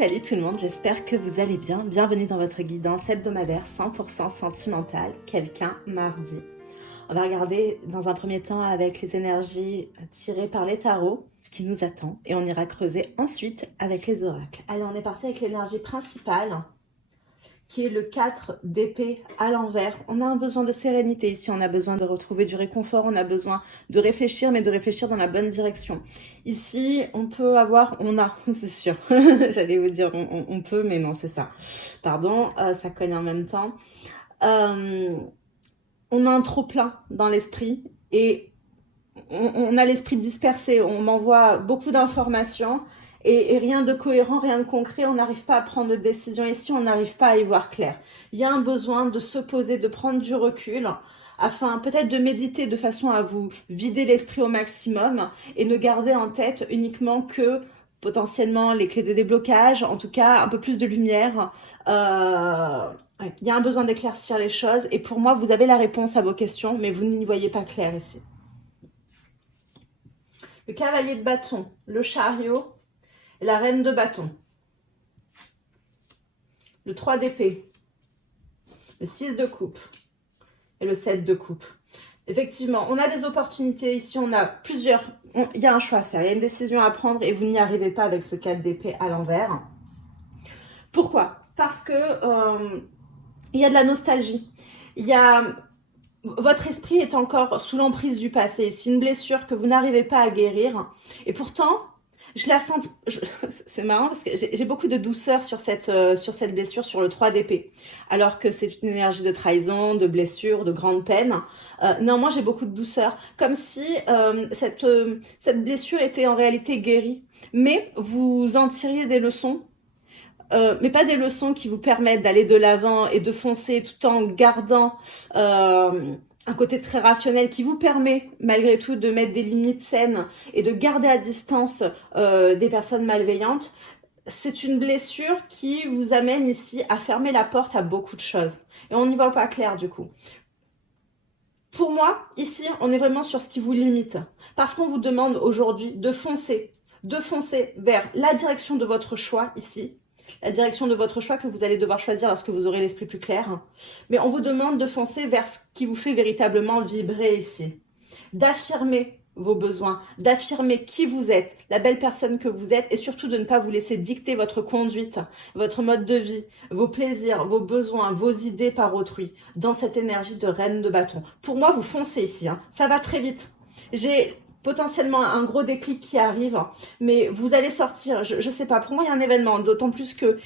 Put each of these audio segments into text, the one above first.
Salut tout le monde, j'espère que vous allez bien. Bienvenue dans votre guidance hebdomadaire 100% sentimentale, quelqu'un mardi. On va regarder dans un premier temps avec les énergies tirées par les tarots, ce qui nous attend, et on ira creuser ensuite avec les oracles. Allez, on est parti avec l'énergie principale, qui est le 4 d'épée à l'envers. On a un besoin de sérénité ici, on a besoin de retrouver du réconfort, on a besoin de réfléchir, mais de réfléchir dans la bonne direction. Ici, on peut avoir, c'est sûr, j'allais vous dire on peut, mais non, c'est ça. Pardon, ça cogne en même temps. On a un trop-plein dans l'esprit et on a l'esprit dispersé, on m'envoie beaucoup d'informations et rien de cohérent, rien de concret, on n'arrive pas à prendre de décision ici, on n'arrive pas à y voir clair. Il y a un besoin de se poser, de prendre du recul, afin peut-être de méditer de façon à vous vider l'esprit au maximum et ne garder en tête uniquement que potentiellement les clés de déblocage, en tout cas un peu plus de lumière. Il y a un besoin d'éclaircir les choses et pour moi, vous avez la réponse à vos questions, mais vous n'y voyez pas clair ici. Le cavalier de bâton, le chariot et la reine de bâton. Le 3 d'épée, le 6 de coupe et le 7 de coupe. Effectivement, on a des opportunités ici, on a plusieurs, il y a un choix à faire, il y a une décision à prendre et vous n'y arrivez pas avec ce 4 d'épée à l'envers. Pourquoi? Parce que il y a de la nostalgie, il y a... Votre esprit est encore sous l'emprise du passé. C'est une blessure que vous n'arrivez pas à guérir. Et pourtant, je la sens... C'est marrant parce que j'ai beaucoup de douceur sur cette blessure, sur le 3 d'épée. Alors que c'est une énergie de trahison, de blessure, de grande peine. Néanmoins, j'ai beaucoup de douceur. Comme si cette blessure était en réalité guérie. Mais vous en tiriez des leçons. Mais pas des leçons qui vous permettent d'aller de l'avant et de foncer tout en gardant un côté très rationnel qui vous permet malgré tout de mettre des limites saines et de garder à distance des personnes malveillantes. C'est une blessure qui vous amène ici à fermer la porte à beaucoup de choses. Et on n'y voit pas clair du coup. Pour moi, ici, on est vraiment sur ce qui vous limite. Parce qu'on vous demande aujourd'hui de foncer vers la direction de votre choix ici. La direction de votre choix que vous allez devoir choisir lorsque vous aurez l'esprit plus clair. Mais on vous demande de foncer vers ce qui vous fait véritablement vibrer ici. D'affirmer vos besoins, d'affirmer qui vous êtes, la belle personne que vous êtes et surtout de ne pas vous laisser dicter votre conduite, votre mode de vie, vos plaisirs, vos besoins, vos idées par autrui dans cette énergie de reine de bâton. Pour moi, vous foncez ici, hein. Ça va très vite. J'ai potentiellement un gros déclic qui arrive, mais vous allez sortir, je sais pas, pour moi il y a un événement, d'autant plus que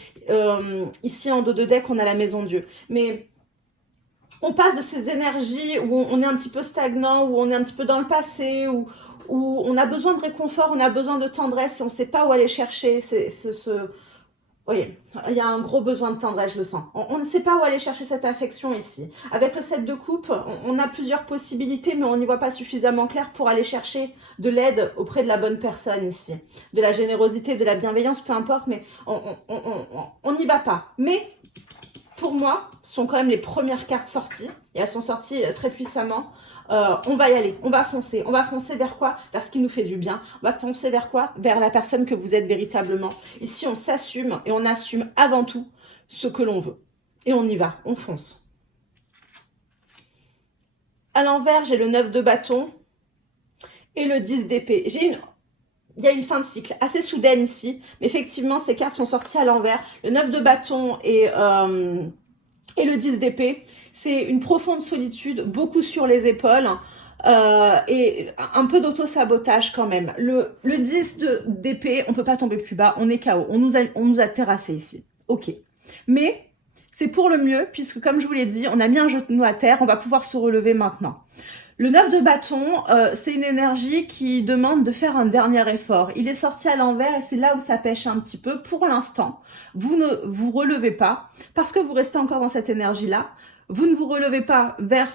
ici en dos de deck on a la maison Dieu, mais on passe de ces énergies où on est un petit peu stagnant, où on est un petit peu dans le passé, où on a besoin de réconfort, on a besoin de tendresse et on ne sait pas où aller chercher Oui, il y a un gros besoin de tendresse, je le sens. On ne sait pas où aller chercher cette affection ici. Avec le 7 de coupe, on a plusieurs possibilités, mais on n'y voit pas suffisamment clair pour aller chercher de l'aide auprès de la bonne personne ici. De la générosité, de la bienveillance, peu importe, mais on n'y va pas. Mais pour moi, ce sont quand même les premières cartes sorties, et elles sont sorties très puissamment. On va y aller, on va foncer vers quoi? Vers ce qui nous fait du bien. On va foncer vers quoi? Vers la personne que vous êtes véritablement. Ici, on s'assume et on assume avant tout ce que l'on veut. Et on y va, on fonce. À l'envers, j'ai le 9 de bâton et le 10 d'épée. Il y a une fin de cycle assez soudaine ici, mais effectivement, ces cartes sont sorties à l'envers. Le 9 de bâton et le 10 d'épée, c'est une profonde solitude, beaucoup sur les épaules et un peu d'auto-sabotage quand même. Le 10 d'épée, on ne peut pas tomber plus bas, on est KO, on nous a terrassé ici. Ok. Mais c'est pour le mieux, puisque comme je vous l'ai dit, on a mis un genou à terre, on va pouvoir se relever maintenant. Le 9 de bâton, c'est une énergie qui demande de faire un dernier effort. Il est sorti à l'envers et c'est là où ça pêche un petit peu. Pour l'instant, vous ne vous relevez pas parce que vous restez encore dans cette énergie-là. Vous ne vous relevez pas vers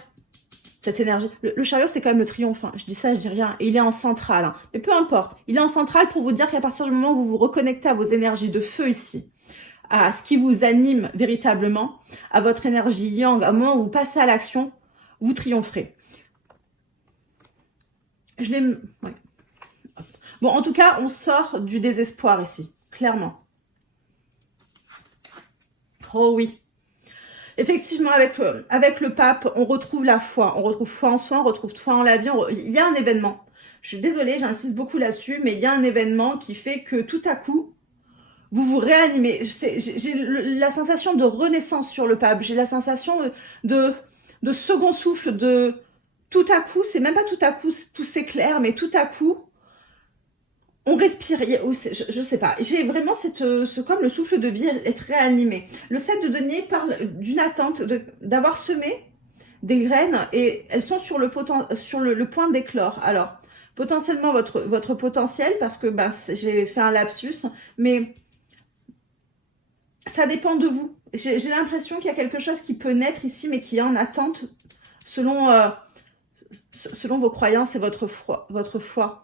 cette énergie. Le chariot, c'est quand même le triomphe. Hein. Je dis ça, je dis rien. Et il est en centrale. Hein. Mais peu importe. Il est en centrale pour vous dire qu'à partir du moment où vous vous reconnectez à vos énergies de feu ici, à ce qui vous anime véritablement, à votre énergie yang, à un moment où vous passez à l'action, vous triompherez. Ouais. Bon, en tout cas, on sort du désespoir ici, clairement. Oh oui. Effectivement, avec le pape, on retrouve la foi. On retrouve foi en soi, on retrouve foi en la vie. Il y a un événement. Je suis désolée, j'insiste beaucoup là-dessus, mais il y a un événement qui fait que tout à coup, vous vous réanimez. J'ai la sensation de renaissance sur le pape. J'ai la sensation de second souffle, de tout à coup, c'est même pas tout à coup, tout s'éclaire, mais tout à coup, on respire. Je sais pas. J'ai vraiment comme le souffle de vie, être réanimé. Le 7 de denier parle d'une attente, d'avoir semé des graines et elles sont sur le point d'éclore. Alors, potentiellement votre potentiel, parce que j'ai fait un lapsus, mais ça dépend de vous. J'ai l'impression qu'il y a quelque chose qui peut naître ici, mais qui est en attente selon vos croyances et votre foi.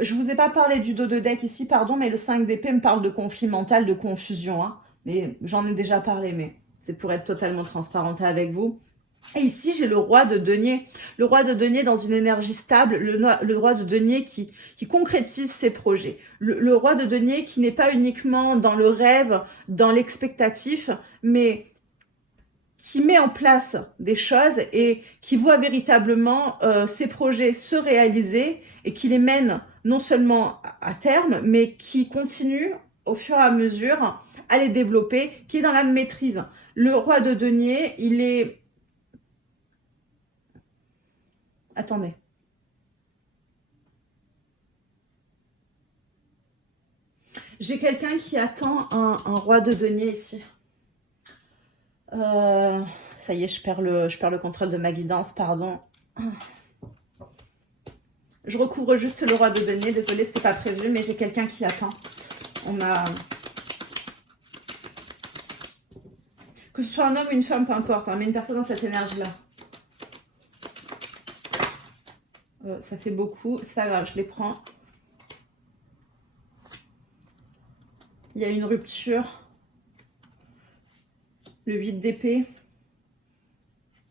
Je vous ai pas parlé du dos de deck ici, pardon, mais le 5 d'épée me parle de conflit mental, de confusion. Hein. Mais j'en ai déjà parlé, mais c'est pour être totalement transparente avec vous. Et ici, j'ai le roi de denier. Le roi de denier dans une énergie stable, le roi de denier qui concrétise ses projets. Le roi de denier qui n'est pas uniquement dans le rêve, dans l'expectatif, mais qui met en place des choses et qui voit véritablement ses projets se réaliser et qui les mène non seulement à terme, mais qui continue au fur et à mesure à les développer, qui est dans la maîtrise. Le roi de denier, il est... Attendez. J'ai quelqu'un qui attend un roi de denier ici. Ça y est, je perds le contrôle de ma guidance, pardon. Je recouvre juste le roi de denier. Désolée, c'était pas prévu, mais j'ai quelqu'un qui attend. Que ce soit un homme ou une femme, peu importe, hein, mais une personne dans cette énergie-là. Ça fait beaucoup. C'est pas grave, je les prends. Il y a une rupture. Le 8 d'épée.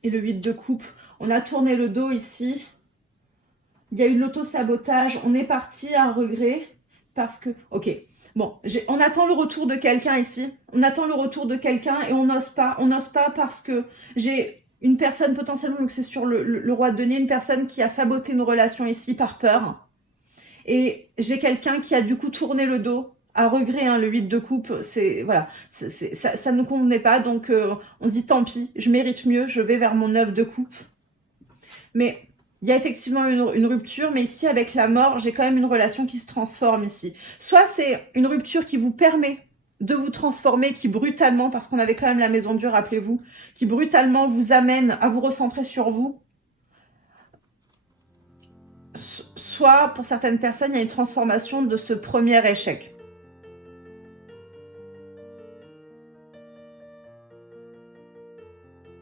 Et le 8 de coupe. On a tourné le dos ici. Il y a eu l'auto-sabotage. On est parti à regret. Parce que... Ok. Bon, on attend le retour de quelqu'un ici. On attend le retour de quelqu'un et on n'ose pas. On n'ose pas parce que j'ai une personne potentiellement, donc c'est sur le roi de denier, une personne qui a saboté nos relations ici par peur. Et j'ai quelqu'un qui a du coup tourné le dos à regret, hein, le 8 de coupe, voilà, ça ne nous convenait pas, donc on se dit tant pis, je mérite mieux, je vais vers mon 9 de coupe. Mais il y a effectivement une rupture, mais ici avec la mort, j'ai quand même une relation qui se transforme ici. Soit c'est une rupture qui vous permet de vous transformer, qui brutalement, parce qu'on avait quand même la maison dure, rappelez-vous, qui brutalement vous amène à vous recentrer sur vous. Soit, pour certaines personnes, il y a une transformation de ce premier échec.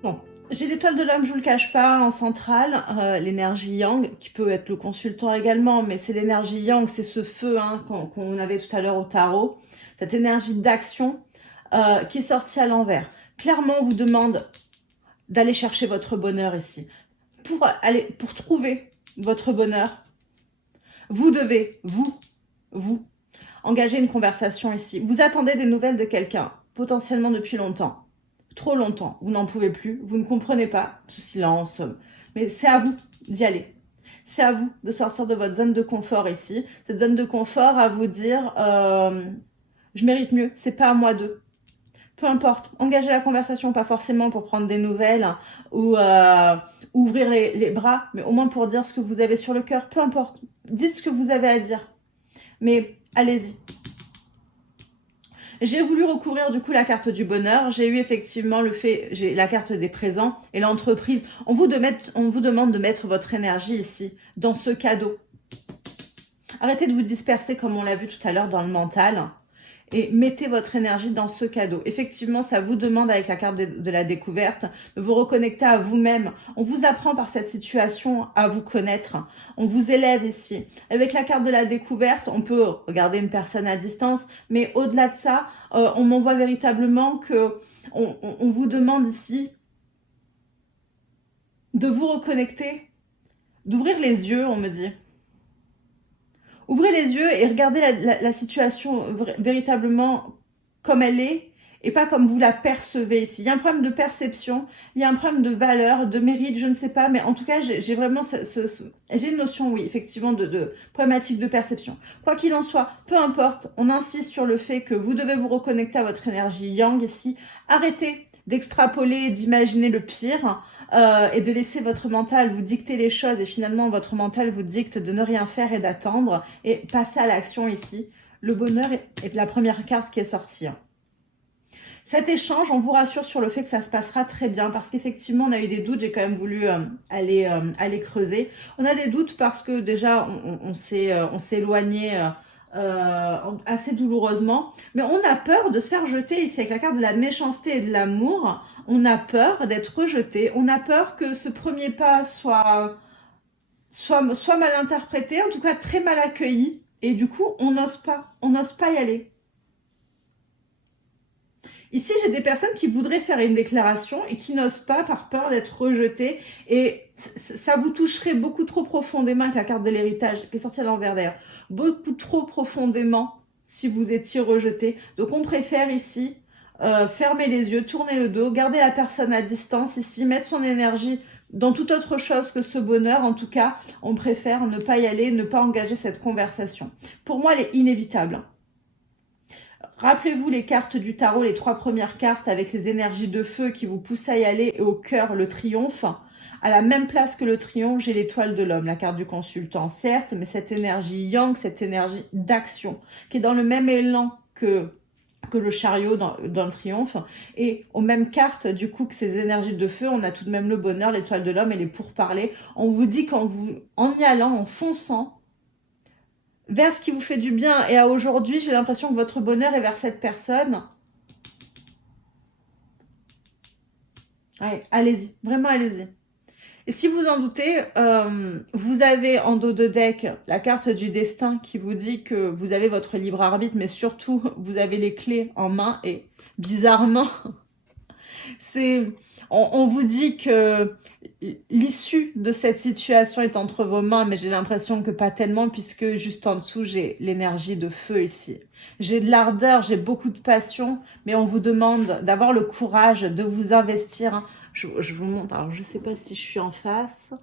Bon, j'ai l'étoile de l'homme, je vous le cache pas, en centrale, l'énergie yang, qui peut être le consultant également, mais c'est l'énergie yang, c'est ce feu hein, qu'on avait tout à l'heure au tarot, cette énergie d'action qui est sortie à l'envers. Clairement, on vous demande d'aller chercher votre bonheur ici. Pour trouver votre bonheur, vous devez, vous, engager une conversation ici. Vous attendez des nouvelles de quelqu'un, potentiellement depuis longtemps. Trop longtemps, vous n'en pouvez plus, vous ne comprenez pas, ce silence, mais c'est à vous d'y aller. C'est à vous de sortir de votre zone de confort ici. Cette zone de confort à vous dire, je mérite mieux, c'est pas à moi de. Peu importe, engagez la conversation, pas forcément pour prendre des nouvelles ou ouvrir les bras, mais au moins pour dire ce que vous avez sur le cœur, peu importe. Dites ce que vous avez à dire, mais allez-y. J'ai voulu recouvrir du coup la carte du bonheur. J'ai eu effectivement j'ai la carte des présents et l'entreprise. On vous demande de mettre votre énergie ici, dans ce cadeau. Arrêtez de vous disperser comme on l'a vu tout à l'heure dans le mental. Et mettez votre énergie dans ce cadeau. Effectivement, ça vous demande avec la carte de la découverte de vous reconnecter à vous-même. On vous apprend par cette situation à vous connaître. On vous élève ici. Avec la carte de la découverte, on peut regarder une personne à distance, mais au-delà de ça, on m'envoie véritablement que on vous demande ici de vous reconnecter, d'ouvrir les yeux, on me dit. Ouvrez les yeux et regardez la situation véritablement comme elle est et pas comme vous la percevez ici. Il y a un problème de perception, il y a un problème de valeur, de mérite, je ne sais pas, mais en tout cas, j'ai vraiment j'ai une notion, oui, effectivement, de problématique de perception. Quoi qu'il en soit, peu importe, on insiste sur le fait que vous devez vous reconnecter à votre énergie yang ici. Arrêtez d'extrapoler et d'imaginer le pire et de laisser votre mental vous dicter les choses et finalement votre mental vous dicte de ne rien faire et d'attendre et passer à l'action ici. Le bonheur est la première carte qui est sortie. Cet échange, on vous rassure sur le fait que ça se passera très bien parce qu'effectivement, on a eu des doutes. J'ai quand même voulu aller creuser. On a des doutes parce que déjà, on s'est éloigné assez douloureusement. Mais on a peur de se faire jeter ici avec la carte de la méchanceté et de l'amour. On a peur d'être rejeté. On a peur que ce premier pas soit mal interprété, en tout cas très mal accueilli. Et du coup, on n'ose pas y aller. Ici, j'ai des personnes qui voudraient faire une déclaration et qui n'osent pas par peur d'être rejetées. Et ça vous toucherait beaucoup trop profondément avec la carte de l'héritage, qui est sortie à l'envers d'ailleurs. Beaucoup trop profondément si vous étiez rejeté. Donc, on préfère ici fermer les yeux, tourner le dos, garder la personne à distance ici, mettre son énergie dans toute autre chose que ce bonheur. En tout cas, on préfère ne pas y aller, ne pas engager cette conversation. Pour moi, elle est inévitable. Rappelez-vous les cartes du tarot, les 3 premières cartes avec les énergies de feu qui vous poussent à y aller et au cœur le triomphe. À la même place que le triomphe, j'ai l'étoile de l'homme, la carte du consultant, certes, mais cette énergie yang, cette énergie d'action, qui est dans le même élan que le chariot dans le triomphe. Et aux mêmes cartes, du coup, que ces énergies de feu, on a tout de même le bonheur, l'étoile de l'homme et les pourparlers. On vous dit qu'en y allant, en fonçant, vers ce qui vous fait du bien. Et à aujourd'hui, j'ai l'impression que votre bonheur est vers cette personne. Ouais, allez-y, vraiment allez-y. Et si vous en doutez, vous avez en dos de deck la carte du destin qui vous dit que vous avez votre libre arbitre, mais surtout, vous avez les clés en main. Et bizarrement, on vous dit que l'issue de cette situation est entre vos mains, mais j'ai l'impression que pas tellement, puisque juste en dessous, j'ai l'énergie de feu ici. J'ai de l'ardeur, j'ai beaucoup de passion, mais on vous demande d'avoir le courage de vous investir. Je vous montre, alors je ne sais pas si je suis en face,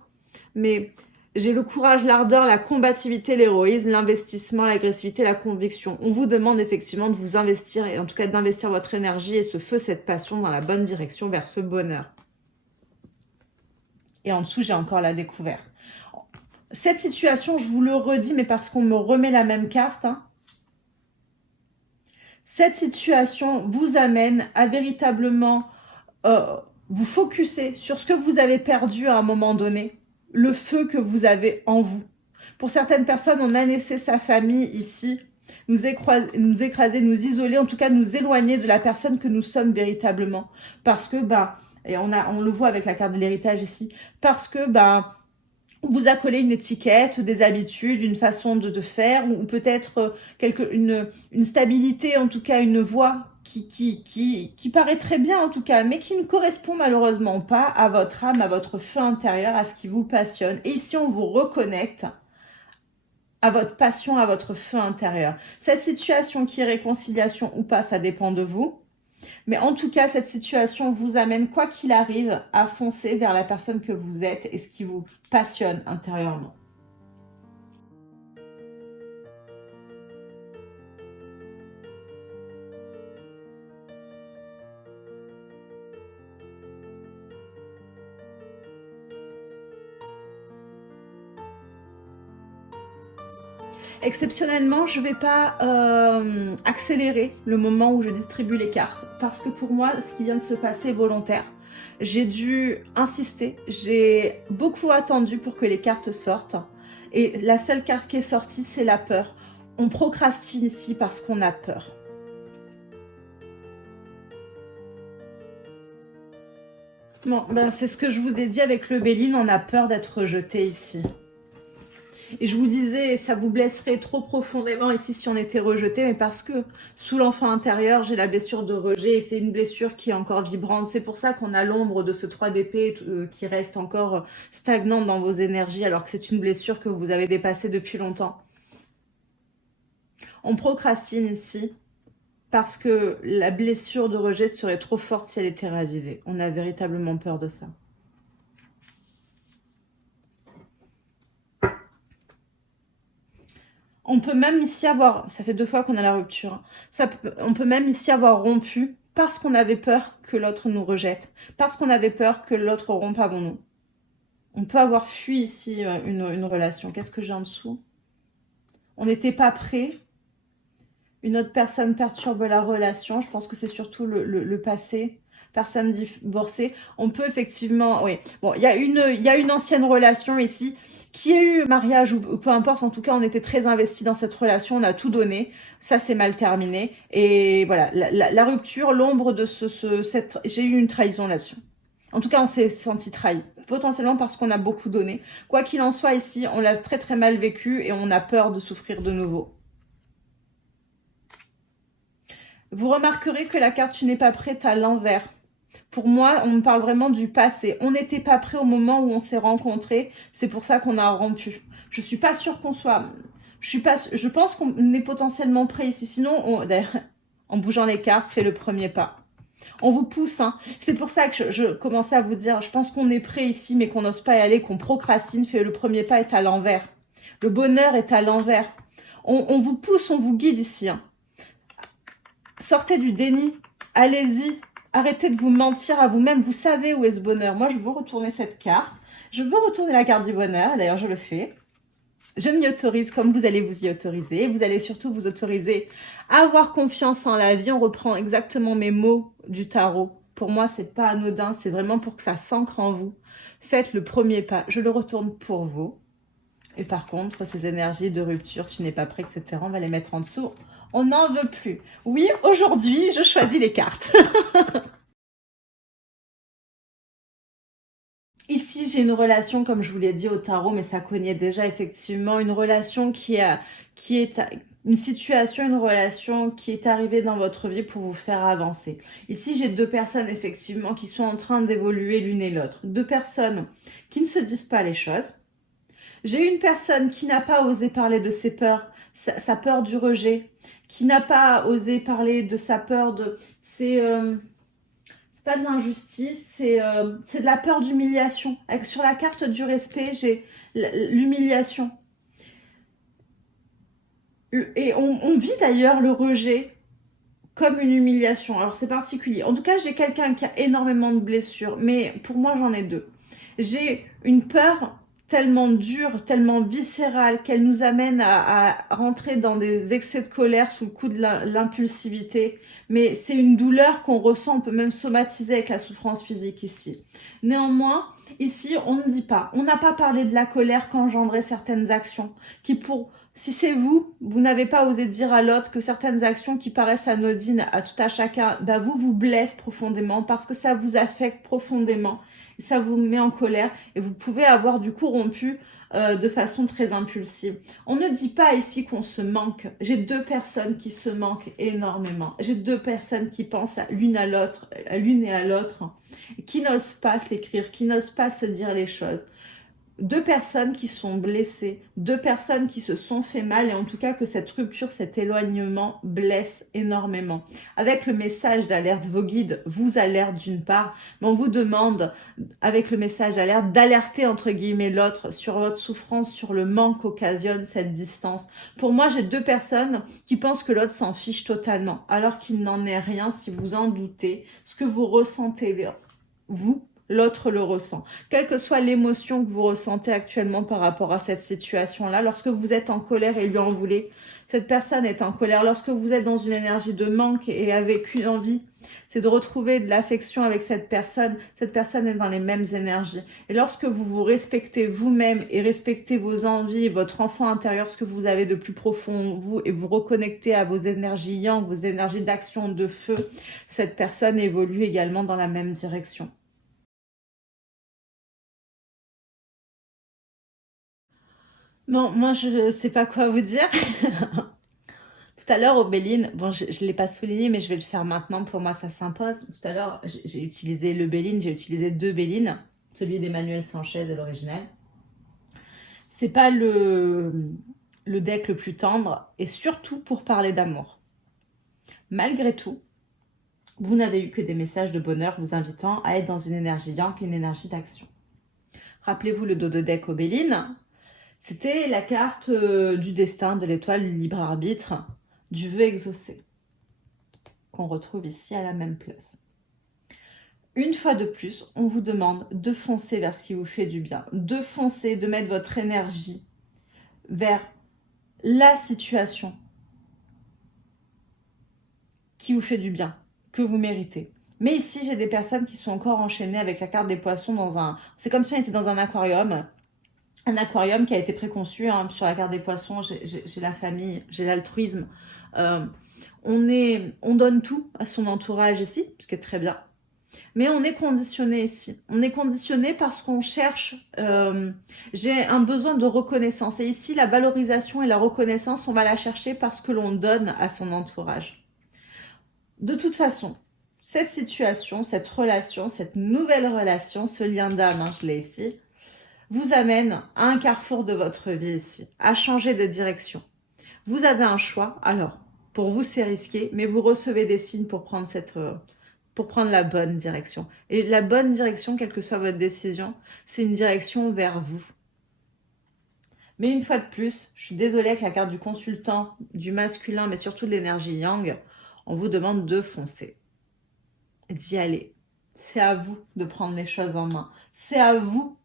mais j'ai le courage, l'ardeur, la combativité, l'héroïsme, l'investissement, l'agressivité, la conviction. On vous demande effectivement de vous investir, et en tout cas d'investir votre énergie et ce feu, cette passion dans la bonne direction vers ce bonheur. Et en dessous, j'ai encore la découverte. Cette situation, je vous le redis, mais parce qu'on me remet la même carte, cette situation vous amène à véritablement vous focuser sur ce que vous avez perdu à un moment donné, le feu que vous avez en vous. Pour certaines personnes, on a laissé sa famille ici, nous écraser, nous isoler, en tout cas nous éloigner de la personne que nous sommes véritablement. Parce que, et on le voit avec la carte de l'héritage ici, parce que, on vous a collé une étiquette, des habitudes, une façon de faire, ou peut-être une stabilité, en tout cas une voie qui paraît très bien en tout cas, mais qui ne correspond malheureusement pas à votre âme, à votre feu intérieur, à ce qui vous passionne. Et ici, on vous reconnecte à votre passion, à votre feu intérieur. Cette situation qui est réconciliation ou pas, ça dépend de vous. Mais en tout cas, cette situation vous amène, quoi qu'il arrive, à foncer vers la personne que vous êtes et ce qui vous passionne intérieurement. Exceptionnellement, je ne vais pas accélérer le moment où je distribue les cartes parce que pour moi, ce qui vient de se passer est volontaire. J'ai dû insister, j'ai beaucoup attendu pour que les cartes sortent et la seule carte qui est sortie, c'est la peur. On procrastine ici parce qu'on a peur. Bon, c'est ce que je vous ai dit avec le Béline, on a peur d'être rejeté ici. Et je vous disais, ça vous blesserait trop profondément ici si on était rejeté, mais parce que sous l'enfant intérieur, j'ai la blessure de rejet et c'est une blessure qui est encore vibrante. C'est pour ça qu'on a l'ombre de ce 3 d'épée qui reste encore stagnante dans vos énergies, alors que c'est une blessure que vous avez dépassée depuis longtemps. On procrastine ici parce que la blessure de rejet serait trop forte si elle était ravivée. On a véritablement peur de ça. On peut même ici avoir, ça fait 2 fois qu'on a la rupture, on peut même ici avoir rompu parce qu'on avait peur que l'autre nous rejette, parce qu'on avait peur que l'autre rompe avant nous. On peut avoir fui ici une relation. Qu'est-ce que j'ai en dessous? On n'était pas prêt. Une autre personne perturbe la relation. Je pense que c'est surtout le passé. Personne divorcée. On peut effectivement... Oui. Bon, il y a une ancienne relation ici qui a eu mariage ou peu importe. En tout cas, on était très investis dans cette relation. On a tout donné. Ça, c'est mal terminé. Et voilà, la rupture, l'ombre de cette... J'ai eu une trahison là-dessus. En tout cas, on s'est senti trahi. Potentiellement parce qu'on a beaucoup donné. Quoi qu'il en soit, ici, on l'a très très mal vécu et on a peur de souffrir de nouveau. Vous remarquerez que la carte « Tu n'es pas prête » à l'envers. Pour moi, on me parle vraiment du passé. On n'était pas prêt au moment où on s'est rencontrés. C'est pour ça qu'on a rompu. Je suis pas sûre qu'on soit... Je pense qu'on est potentiellement prêt ici. Sinon, d'ailleurs, en bougeant les cartes, fais le premier pas. On vous pousse, hein. C'est pour ça que je commençais à vous dire, je pense qu'on est prêt ici, mais qu'on n'ose pas y aller, qu'on procrastine, fait le premier pas est à l'envers. Le bonheur est à l'envers. On vous pousse, on vous guide ici, hein. Sortez du déni, allez-y, arrêtez de vous mentir à vous-même, vous savez où est ce bonheur. Moi, je veux retourner cette carte, je veux retourner la carte du bonheur, d'ailleurs je le fais. Je m'y autorise comme vous allez vous y autoriser. Vous allez surtout vous autoriser à avoir confiance en la vie. On reprend exactement mes mots du tarot. Pour moi, c'est pas anodin. C'est vraiment pour que ça s'ancre en vous. Faites le premier pas. Je le retourne pour vous. Et par contre, ces énergies de rupture, tu n'es pas prêt, etc., on va les mettre en dessous. On n'en veut plus. Oui, aujourd'hui, je choisis les cartes. Ici, j'ai une relation, comme je vous l'ai dit au tarot, mais ça cognait déjà effectivement, une relation qui est une situation, une relation qui est arrivée dans votre vie pour vous faire avancer. Ici, j'ai 2 personnes effectivement qui sont en train d'évoluer l'une et l'autre. 2 personnes qui ne se disent pas les choses. J'ai une personne qui n'a pas osé parler de ses peurs, sa peur du rejet, qui n'a pas osé parler de sa peur de... C'est pas de l'injustice, c'est de la peur d'humiliation. Sur la carte du respect, j'ai l'humiliation. Et on vit d'ailleurs le rejet comme une humiliation. Alors c'est particulier. En tout cas, j'ai quelqu'un qui a énormément de blessures, mais pour moi, j'en ai 2. J'ai une peur tellement dure, tellement viscérale, qu'elle nous amène à rentrer dans des excès de colère sous le coup de l'impulsivité. Mais c'est une douleur qu'on ressent, on peut même somatiser avec la souffrance physique ici. Néanmoins, ici, on ne dit pas. On n'a pas parlé de la colère qu'engendrait certaines actions, qui si c'est vous, vous n'avez pas osé dire à l'autre que certaines actions qui paraissent anodines à tout à chacun, bah vous blessent profondément parce que ça vous affecte profondément. Et ça vous met en colère et vous pouvez avoir du coup rompu de façon très impulsive. On ne dit pas ici qu'on se manque. J'ai 2 personnes qui se manquent énormément. J'ai 2 personnes qui pensent à l'une et à l'autre, qui n'osent pas s'écrire, qui n'osent pas se dire les choses. 2 personnes qui sont blessées, 2 personnes qui se sont fait mal et en tout cas que cette rupture, cet éloignement blesse énormément. Avec le message d'alerte, vos guides vous alertent d'une part, mais on vous demande avec le message d'alerte d'alerter entre guillemets l'autre sur votre souffrance, sur le manque qu'occasionne cette distance. Pour moi, j'ai 2 personnes qui pensent que l'autre s'en fiche totalement, alors qu'il n'en est rien si vous en doutez. Ce que vous ressentez, vous, l'autre le ressent. Quelle que soit l'émotion que vous ressentez actuellement par rapport à cette situation-là, lorsque vous êtes en colère et lui en voulez, cette personne est en colère. Lorsque vous êtes dans une énergie de manque et avec une envie, c'est de retrouver de l'affection avec cette personne est dans les mêmes énergies. Et lorsque vous vous respectez vous-même et respectez vos envies, votre enfant intérieur, ce que vous avez de plus profond, vous, et vous reconnectez à vos énergies yang, vos énergies d'action, de feu, cette personne évolue également dans la même direction. Bon, moi, je ne sais pas quoi vous dire. Tout à l'heure, au Béline, bon, je ne l'ai pas souligné, mais je vais le faire maintenant. Pour moi, ça s'impose. Tout à l'heure, j'ai utilisé le Béline, j'ai utilisé 2 Bélines, celui d'Emmanuel Sanchez et l'original. C'est pas le deck le plus tendre, et surtout pour parler d'amour. Malgré tout, vous n'avez eu que des messages de bonheur vous invitant à être dans une énergie yang, une énergie d'action. Rappelez-vous le dos de deck Obéline, c'était la carte du destin, de l'étoile, du libre arbitre, du vœu exaucé, qu'on retrouve ici à la même place. Une fois de plus, on vous demande de foncer vers ce qui vous fait du bien, de foncer, de mettre votre énergie vers la situation qui vous fait du bien, que vous méritez. Mais ici, j'ai des personnes qui sont encore enchaînées avec la carte des poissons dans un... C'est comme si on était dans un aquarium qui a été préconçu sur la carte des poissons. J'ai la famille, j'ai l'altruisme. On donne tout à son entourage ici, ce qui est très bien. Mais on est conditionné ici. On est conditionné parce qu'on cherche... j'ai un besoin de reconnaissance. Et ici, la valorisation et la reconnaissance, on va la chercher parce que l'on donne à son entourage. De toute façon, cette situation, cette relation, cette nouvelle relation, ce lien d'âme, je l'ai ici, vous amène à un carrefour de votre vie ici, à changer de direction. Vous avez un choix, alors, pour vous c'est risqué, mais vous recevez des signes pour prendre la bonne direction. Et la bonne direction, quelle que soit votre décision, c'est une direction vers vous. Mais une fois de plus, je suis désolée avec la carte du consultant, du masculin, mais surtout de l'énergie yang, on vous demande de foncer, d'y aller. C'est à vous de prendre les choses en main. C'est à vous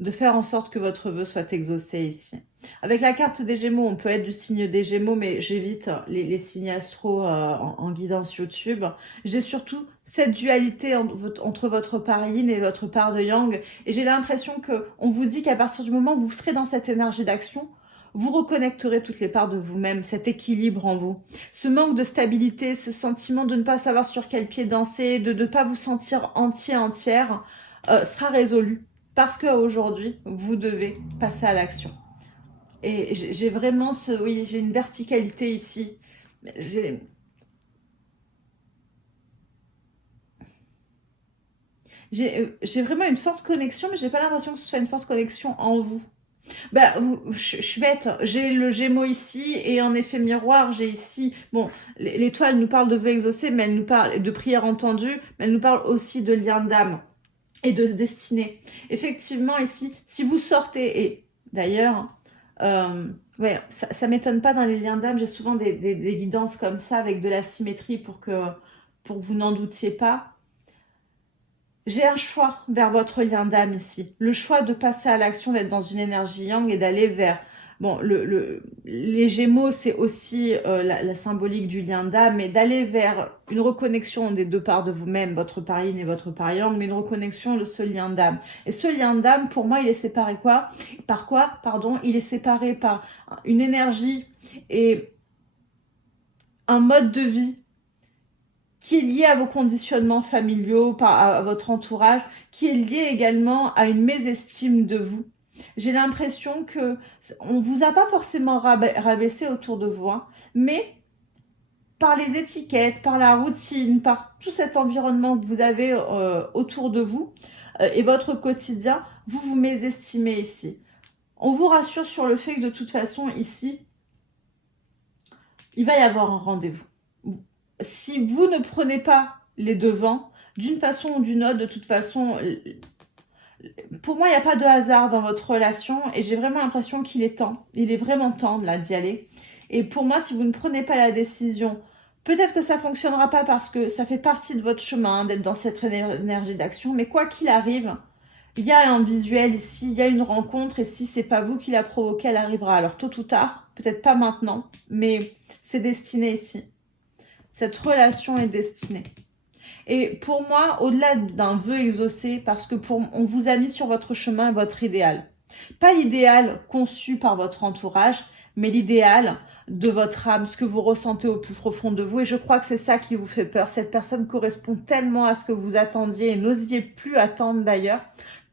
de faire en sorte que votre vœu soit exaucé ici. Avec la carte des Gémeaux, on peut être du signe des Gémeaux, mais j'évite les signes astro en guidance YouTube. J'ai surtout cette dualité entre votre part yin et votre part de yang, et j'ai l'impression qu'on vous dit qu'à partir du moment où vous serez dans cette énergie d'action, vous reconnecterez toutes les parts de vous-même, cet équilibre en vous. Ce manque de stabilité, ce sentiment de ne pas savoir sur quel pied danser, de ne pas vous sentir entière, sera résolu. Parce qu'aujourd'hui, vous devez passer à l'action. Et j'ai vraiment j'ai une verticalité ici. J'ai vraiment une forte connexion, mais j'ai pas l'impression que ce soit une forte connexion en vous. Bah, je suis bête, j'ai le Gémeaux ici, et en effet miroir, j'ai ici... Bon, l'étoile nous parle de vœux exaucés, mais elle nous parle de prières entendues, mais elle nous parle aussi de lien d'âme et de destinée. Effectivement, ici, si vous sortez, et d'ailleurs, ouais, ça m'étonne pas dans les liens d'âme, j'ai souvent des guidances comme ça, avec de la symétrie pour que vous n'en doutiez pas. J'ai un choix vers votre lien d'âme ici. Le choix de passer à l'action, d'être dans une énergie yang et d'aller vers... Bon, les Gémeaux, c'est aussi la symbolique du lien d'âme, mais d'aller vers une reconnexion des deux parts de vous-même, votre part yin et votre part yang, mais une reconnexion de ce lien d'âme. Et ce lien d'âme, pour moi, il est séparé par quoi? Pardon, il est séparé par une énergie et un mode de vie qui est lié à vos conditionnements familiaux, à votre entourage, qui est lié également à une mésestime de vous. J'ai l'impression que on vous a pas forcément rabaissé autour de vous, hein, mais par les étiquettes, par la routine, par tout cet environnement que vous avez autour de vous et votre quotidien, vous vous mésestimez ici. On vous rassure sur le fait que de toute façon, ici, il va y avoir un rendez-vous. Si vous ne prenez pas les devants, d'une façon ou d'une autre, de toute façon, pour moi, il n'y a pas de hasard dans votre relation et j'ai vraiment l'impression qu'il est temps. Il est vraiment temps là d'y aller. Et pour moi, si vous ne prenez pas la décision, peut-être que ça ne fonctionnera pas parce que ça fait partie de votre chemin d'être dans cette énergie d'action, mais quoi qu'il arrive, il y a un visuel ici, il y a une rencontre et si c'est pas vous qui la provoquez, elle arrivera. Alors tôt ou tard, peut-être pas maintenant, mais c'est destiné ici. Cette relation est destinée. Et pour moi, au-delà d'un vœu exaucé, parce que on vous a mis sur votre chemin votre idéal. Pas l'idéal conçu par votre entourage, mais l'idéal de votre âme, ce que vous ressentez au plus profond de vous. Et je crois que c'est ça qui vous fait peur. Cette personne correspond tellement à ce que vous attendiez et n'osiez plus attendre d'ailleurs,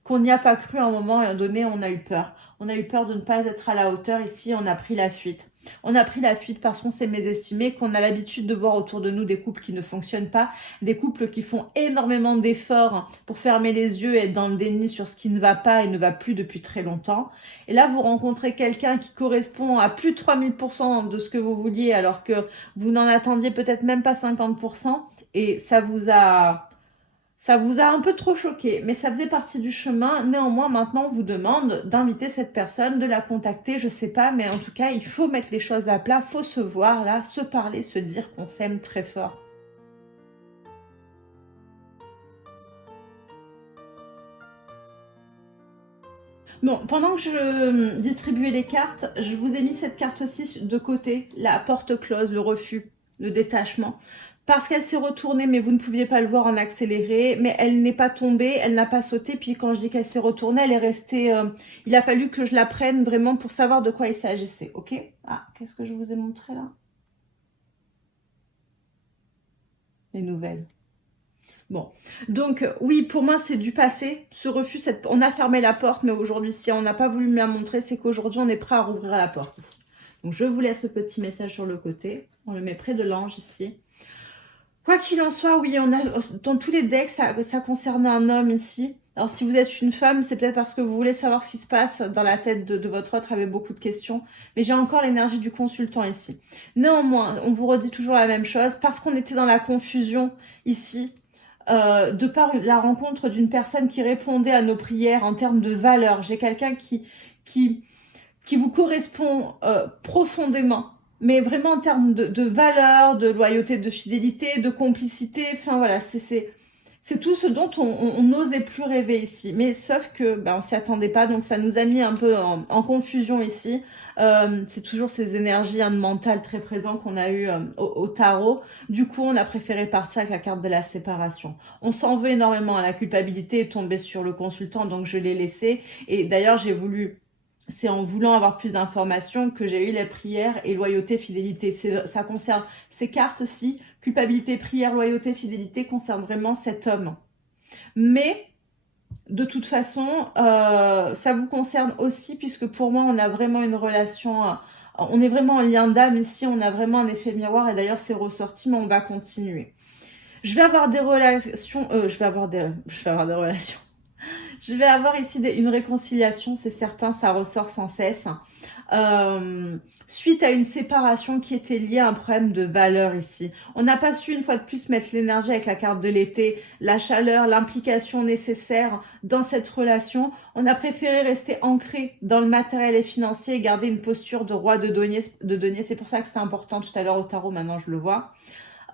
qu'on n'y a pas cru à un moment donné, on a eu peur. On a eu peur de ne pas être à la hauteur. Ici, on a pris la fuite. On a pris la fuite parce qu'on s'est mésestimé, qu'on a l'habitude de voir autour de nous des couples qui ne fonctionnent pas, des couples qui font énormément d'efforts pour fermer les yeux et être dans le déni sur ce qui ne va pas et ne va plus depuis très longtemps. Et là, vous rencontrez quelqu'un qui correspond à plus de 3000% de ce que vous vouliez, alors que vous n'en attendiez peut-être même pas 50%, et ça vous a un peu trop choqué, mais ça faisait partie du chemin. Néanmoins, maintenant, on vous demande d'inviter cette personne, de la contacter, je sais pas, mais en tout cas, il faut mettre les choses à plat, faut se voir là, se parler, se dire qu'on s'aime très fort. Bon, pendant que je distribuais les cartes, je vous ai mis cette carte aussi de côté, la porte close, le refus, le détachement. Parce qu'elle s'est retournée, mais vous ne pouviez pas le voir en accéléré, mais elle n'est pas tombée, elle n'a pas sauté, puis quand je dis qu'elle s'est retournée, elle est restée... il a fallu que je la prenne vraiment pour savoir de quoi il s'agissait, ok? Ah, qu'est-ce que je vous ai montré là? Les nouvelles. Bon, donc oui, pour moi c'est du passé, ce refus, on a fermé la porte, mais aujourd'hui si on n'a pas voulu me la montrer, c'est qu'aujourd'hui on est prêt à rouvrir la porte ici. Donc je vous laisse le petit message sur le côté, on le met près de l'ange ici. Quoi qu'il en soit, oui, on a dans tous les decks, ça concerne un homme ici. Alors si vous êtes une femme, c'est peut-être parce que vous voulez savoir ce qui se passe dans la tête de votre autre avec beaucoup de questions. Mais j'ai encore l'énergie du consultant ici. Néanmoins, on vous redit toujours la même chose, parce qu'on était dans la confusion ici, de par la rencontre d'une personne qui répondait à nos prières en termes de valeur. J'ai quelqu'un qui vous correspond profondément, mais vraiment en termes de valeur, de loyauté, de fidélité, de complicité. Enfin voilà, c'est tout ce dont on n'osait plus rêver ici. Mais sauf que on s'y attendait pas, donc ça nous a mis un peu en confusion ici. C'est toujours ces énergies mentales très présentes qu'on a eues au tarot. Du coup, on a préféré partir avec la carte de la séparation. On s'en veut énormément à la culpabilité est tombée sur le consultant, donc je l'ai laissé. Et d'ailleurs, c'est en voulant avoir plus d'informations que j'ai eu les prières et loyauté, fidélité. Ça concerne ces cartes aussi. Culpabilité, prière, loyauté, fidélité concerne vraiment cet homme. Mais de toute façon, ça vous concerne aussi puisque pour moi, on a vraiment une relation... on est vraiment en lien d'âme ici, on a vraiment un effet miroir et d'ailleurs c'est ressorti, mais on va continuer. Je vais avoir des relations... je vais avoir des relations. Je vais avoir ici une réconciliation, c'est certain, ça ressort sans cesse. Suite à une séparation qui était liée à un problème de valeur ici. On n'a pas su une fois de plus mettre l'énergie avec la carte de l'été, la chaleur, l'implication nécessaire dans cette relation. On a préféré rester ancré dans le matériel et financier et garder une posture de roi de denier. C'est pour ça que c'est important tout à l'heure au tarot, maintenant je le vois.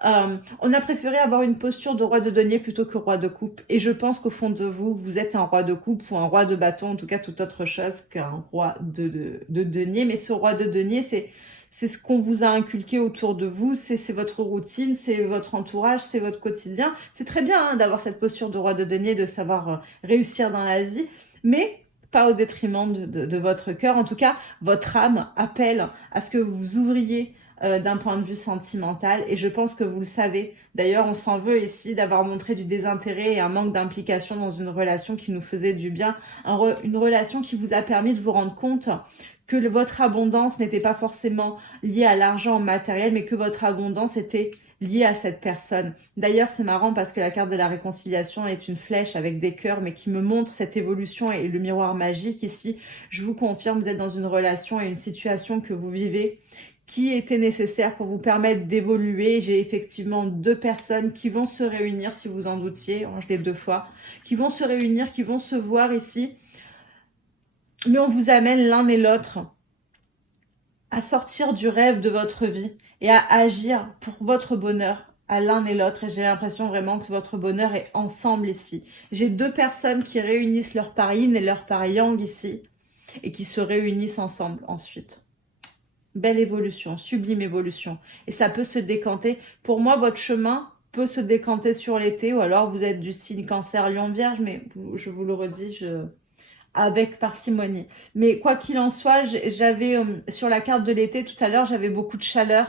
On a préféré avoir une posture de roi de denier plutôt que roi de coupe. Et je pense qu'au fond de vous, vous êtes un roi de coupe ou un roi de bâton, en tout cas toute autre chose qu'un roi de denier. Mais ce roi de denier, c'est ce qu'on vous a inculqué autour de vous, c'est votre routine, c'est votre entourage, c'est votre quotidien. C'est très bien d'avoir cette posture de roi de denier, de savoir réussir dans la vie, mais pas au détriment de votre cœur. En tout cas, votre âme appelle à ce que vous ouvriez d'un point de vue sentimental et je pense que vous le savez. D'ailleurs, on s'en veut ici d'avoir montré du désintérêt et un manque d'implication dans une relation qui nous faisait du bien, une relation qui vous a permis de vous rendre compte que votre abondance n'était pas forcément liée à l'argent matériel, mais que votre abondance était liée à cette personne. D'ailleurs, c'est marrant parce que la carte de la réconciliation est une flèche avec des cœurs, mais qui me montre cette évolution et le miroir magique ici. Je vous confirme, vous êtes dans une relation et une situation que vous vivez qui était nécessaire pour vous permettre d'évoluer. J'ai effectivement 2 personnes qui vont se réunir, si vous en doutiez, je l'ai 2 fois, qui vont se réunir, qui vont se voir ici. Mais on vous amène l'un et l'autre à sortir du rêve de votre vie et à agir pour votre bonheur à l'un et l'autre. Et j'ai l'impression vraiment que votre bonheur est ensemble ici. J'ai 2 personnes qui réunissent leur part yin et leur part yang ici et qui se réunissent ensemble ensuite. Belle évolution, sublime évolution. Et ça peut se décanter. Pour moi, votre chemin peut se décanter sur l'été ou alors vous êtes du signe cancer, lion, vierge, mais je vous le redis, avec parcimonie. Mais quoi qu'il en soit, j'avais sur la carte de l'été tout à l'heure, j'avais beaucoup de chaleur.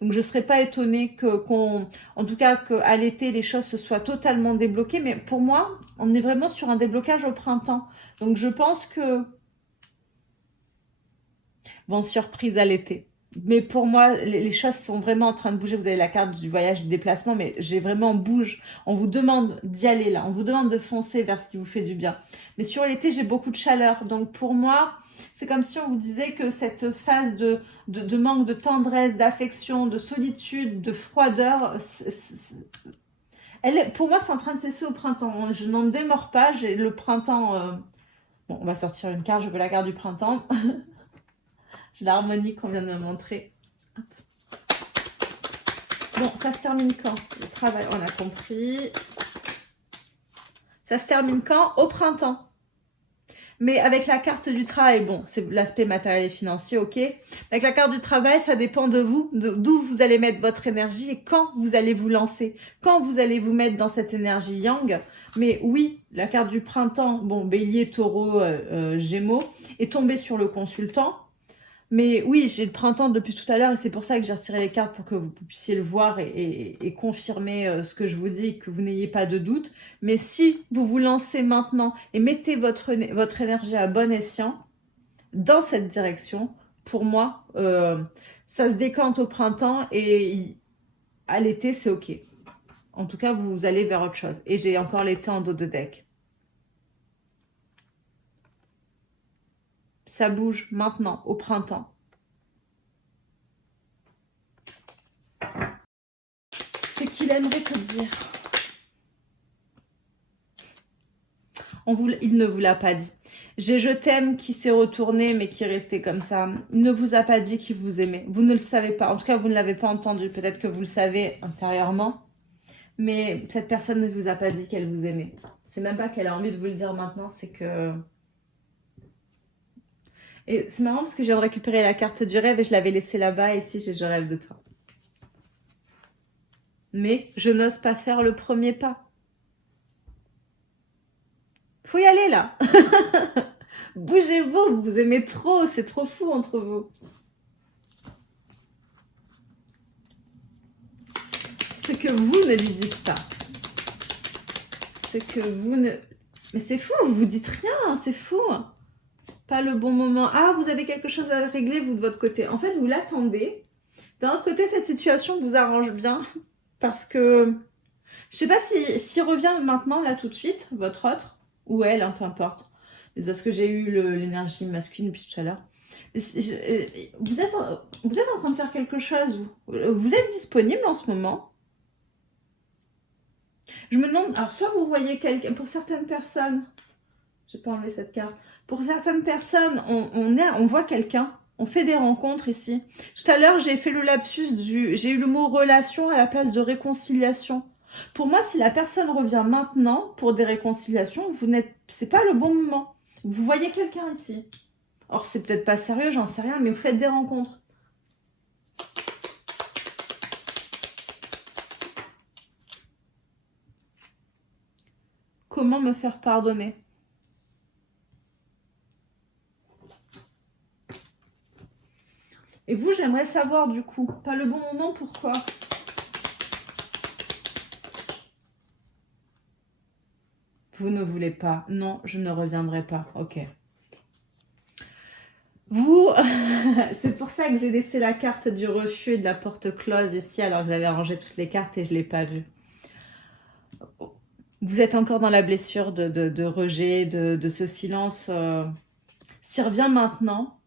Donc je ne serais pas étonnée en tout cas qu'à l'été, les choses se soient totalement débloquées. Mais pour moi, on est vraiment sur un déblocage au printemps. Donc je pense que... Bon, surprise à l'été. Mais pour moi, les choses sont vraiment en train de bouger. Vous avez la carte du voyage, du déplacement, mais j'ai vraiment bouge. On vous demande d'y aller là. On vous demande de foncer vers ce qui vous fait du bien. Mais sur l'été, j'ai beaucoup de chaleur. Donc pour moi, c'est comme si on vous disait que cette phase de manque de tendresse, d'affection, de solitude, de froideur, pour moi, c'est en train de cesser au printemps. Je n'en démords pas. J'ai le printemps... Bon, on va sortir une carte. Je veux la carte du printemps. J'ai l'harmonie qu'on vient de me montrer. Bon, ça se termine quand? Le travail, on a compris. Ça se termine quand? Au printemps. Mais avec la carte du travail, bon, c'est l'aspect matériel et financier, ok. Avec la carte du travail, ça dépend de vous, d'où vous allez mettre votre énergie et quand vous allez vous lancer, quand vous allez vous mettre dans cette énergie yang. Mais oui, la carte du printemps, bon, bélier, taureau, gémeaux, est tombée sur le consultant. Mais oui, j'ai le printemps depuis tout à l'heure et c'est pour ça que j'ai retiré les cartes pour que vous puissiez le voir et confirmer ce que je vous dis, que vous n'ayez pas de doute. Mais si vous vous lancez maintenant et mettez votre énergie à bon escient dans cette direction, pour moi, ça se décante au printemps et à l'été, c'est OK. En tout cas, vous allez vers autre chose. Et j'ai encore l'été en dos de deck. Ça bouge maintenant, au printemps. C'est qu'il aimerait te dire. Il ne vous l'a pas dit. J'ai je t'aime qui s'est retourné mais qui est resté comme ça. Il ne vous a pas dit qu'il vous aimait. Vous ne le savez pas. En tout cas, vous ne l'avez pas entendu. Peut-être que vous le savez intérieurement. Mais cette personne ne vous a pas dit qu'elle vous aimait. C'est même pas qu'elle a envie de vous le dire maintenant. C'est que... Et c'est marrant parce que je viens de récupérer la carte du rêve et je l'avais laissée là-bas. Et ici, j'ai je rêve de toi. Mais je n'ose pas faire le premier pas. Faut y aller là. Bougez-vous, vous vous aimez trop, c'est trop fou entre vous. Ce que vous ne lui dites pas. Ce que vous ne... Mais c'est fou, vous vous dites rien, c'est fou. Pas le bon moment. Ah, vous avez quelque chose à régler, vous, de votre côté. En fait, vous l'attendez. D'un autre côté, cette situation vous arrange bien. Parce que... Je sais pas s'il revient maintenant, là, tout de suite, votre autre. Ou elle, hein, peu importe. C'est parce que j'ai eu l'énergie masculine depuis tout à l'heure. Vous êtes en train de faire quelque chose. Vous êtes disponible en ce moment. Je me demande... Alors, soit vous voyez quelqu'un... Pour certaines personnes... Je vais pas enlever cette carte. Pour certaines personnes, on voit quelqu'un. On fait des rencontres ici. Tout à l'heure, j'ai fait le lapsus j'ai eu le mot relation à la place de réconciliation. Pour moi, si la personne revient maintenant pour des réconciliations, c'est pas le bon moment. Vous voyez quelqu'un ici. Or, c'est peut-être pas sérieux, j'en sais rien, mais vous faites des rencontres. Comment me faire pardonner? Et vous, j'aimerais savoir du coup, pas le bon moment, pourquoi? Vous ne voulez pas. Non, je ne reviendrai pas. Ok. Vous, c'est pour ça que j'ai laissé la carte du refus et de la porte close ici, alors que j'avais rangé toutes les cartes et je ne l'ai pas vue. Vous êtes encore dans la blessure de rejet, de ce silence. S'il revient maintenant,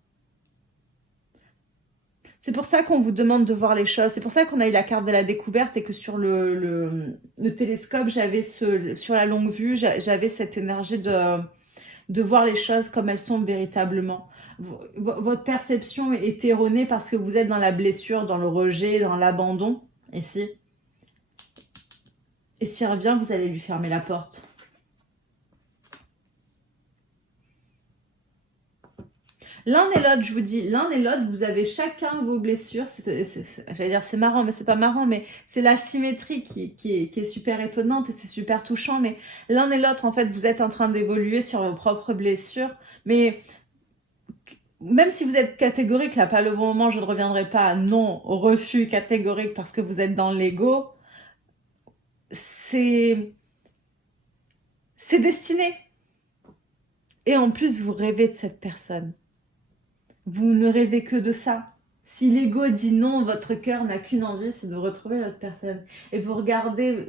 c'est pour ça qu'on vous demande de voir les choses. C'est pour ça qu'on a eu la carte de la découverte et que sur le télescope, sur la longue vue, j'avais cette énergie de voir les choses comme elles sont véritablement. Votre perception est erronée parce que vous êtes dans la blessure, dans le rejet, dans l'abandon, ici. Et s'il revient, vous allez lui fermer la porte. L'un et l'autre, je vous dis, l'un et l'autre, vous avez chacun vos blessures. J'allais dire c'est marrant, mais c'est pas marrant, mais c'est la symétrie qui est super étonnante et c'est super touchant. Mais l'un et l'autre, en fait, vous êtes en train d'évoluer sur vos propres blessures. Mais même si vous êtes catégorique, là, pas le bon moment, je ne reviendrai pas, non, au refus catégorique parce que vous êtes dans l'ego, c'est destiné. Et en plus, vous rêvez de cette personne. Vous ne rêvez que de ça. Si l'ego dit non, votre cœur n'a qu'une envie, c'est de retrouver l'autre personne. Et vous regardez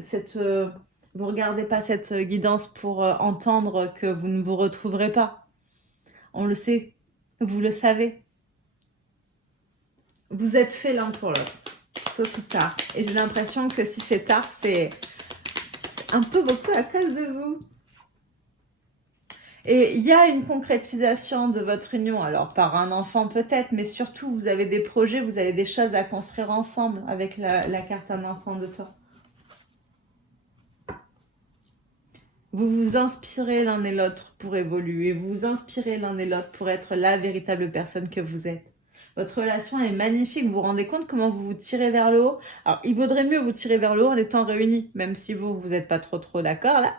vous regardez pas cette guidance pour entendre que vous ne vous retrouverez pas. On le sait, vous le savez. Vous êtes fait l'un pour l'autre, tôt ou tard. Et j'ai l'impression que si c'est tard, c'est un peu beaucoup à cause de vous. Et il y a une concrétisation de votre union, alors par un enfant peut-être, mais surtout vous avez des projets, vous avez des choses à construire ensemble avec la carte un enfant de toi. Vous vous inspirez l'un et l'autre pour évoluer, vous vous inspirez l'un et l'autre pour être la véritable personne que vous êtes. Votre relation est magnifique, vous vous rendez compte comment vous vous tirez vers le haut? Alors, il vaudrait mieux vous tirer vers le haut en étant réunis, même si vous n'êtes pas trop d'accord là.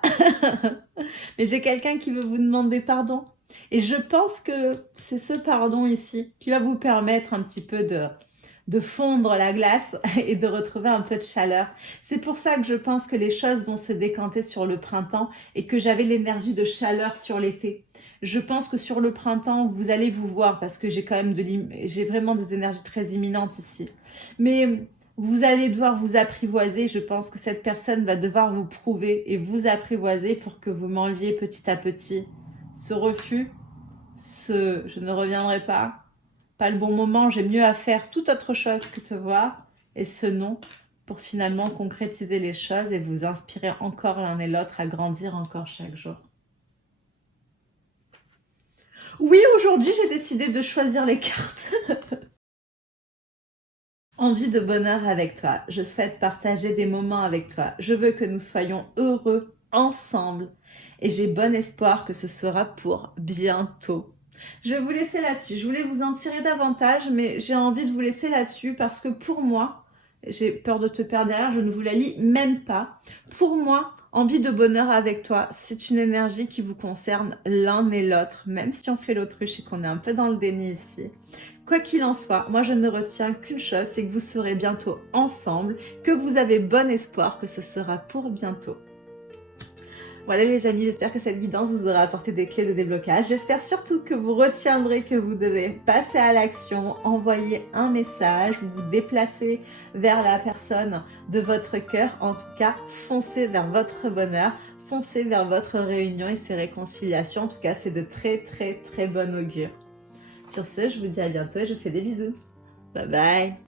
Mais j'ai quelqu'un qui veut vous demander pardon. Et je pense que c'est ce pardon ici qui va vous permettre un petit peu de fondre la glace et de retrouver un peu de chaleur. C'est pour ça que je pense que les choses vont se décanter sur le printemps et que j'avais l'énergie de chaleur sur l'été. Je pense que sur le printemps, vous allez vous voir parce que j'ai quand même j'ai vraiment des énergies très imminentes ici. Mais vous allez devoir vous apprivoiser. Je pense que cette personne va devoir vous prouver et vous apprivoiser pour que vous m'enleviez petit à petit ce refus, je ne reviendrai pas le bon moment, j'ai mieux à faire, toute autre chose que te voir, et ce non, pour finalement concrétiser les choses et vous inspirer encore l'un et l'autre à grandir encore chaque jour. Oui, aujourd'hui, j'ai décidé de choisir les cartes. Envie de bonheur avec toi. Je souhaite partager des moments avec toi. Je veux que nous soyons heureux ensemble. Et j'ai bon espoir que ce sera pour bientôt. Je vais vous laisser là-dessus. Je voulais vous en tirer davantage, mais j'ai envie de vous laisser là-dessus parce que pour moi, j'ai peur de te perdre derrière, je ne vous la lis même pas. Pour moi, envie de bonheur avec toi, c'est une énergie qui vous concerne l'un et l'autre, même si on fait l'autruche et qu'on est un peu dans le déni ici. Quoi qu'il en soit, moi je ne retiens qu'une chose, c'est que vous serez bientôt ensemble, que vous avez bon espoir que ce sera pour bientôt. Voilà les amis, j'espère que cette guidance vous aura apporté des clés de déblocage. J'espère surtout que vous retiendrez que vous devez passer à l'action, envoyer un message, vous vous déplacer vers la personne de votre cœur. En tout cas, foncez vers votre bonheur, foncez vers votre réunion et ces réconciliations. En tout cas, c'est de très bon augure. Sur ce, je vous dis à bientôt et je vous fais des bisous. Bye bye.